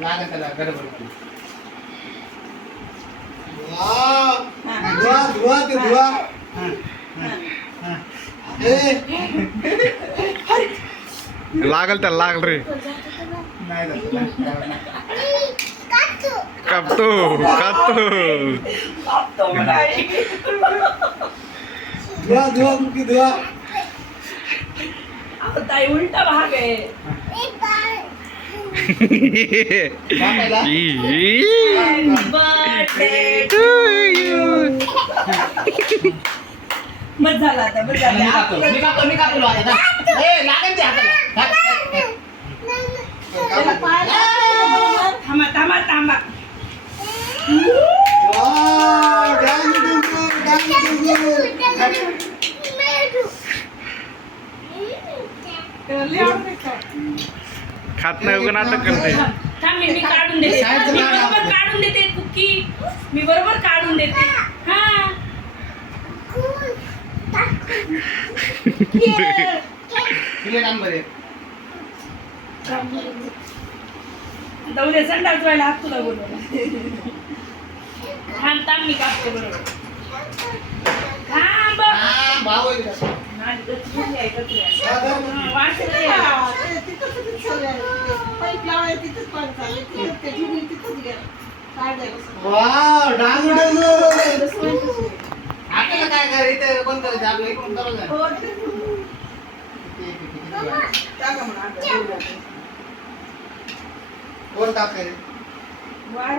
लागत त्याला गडबड. धुवा धुवा ते धुवा. लागल त्याला लागल रे. नाही कापतो कापतो. धुवा धुवा मुकी धुवा. ताई उलटा भाग आहे. Birthday to you. मग झाला आता मग झाला. मी कापलो आता. लागेल ते हाताला. थांबा थांबा थांबा. खात नाही उगा नाटक करते. थांब मी काढून देते. मी बरोबर काढून देते कुकी. मी बरोबर काढून देते. हा किती नंबर आहे? जाऊ दे संडास व्हायला हात तुला बोलवला. थांब थांब मी कापते बरोबर. थांब. भाऊ आहे का? नाही गचून आहे गचून. वाटते. वाव डांगू डांगू. आपल्याला काय करायचं? कोण करायचं? आपलं इकडून करायचं. कोण टाकायचं? वाढ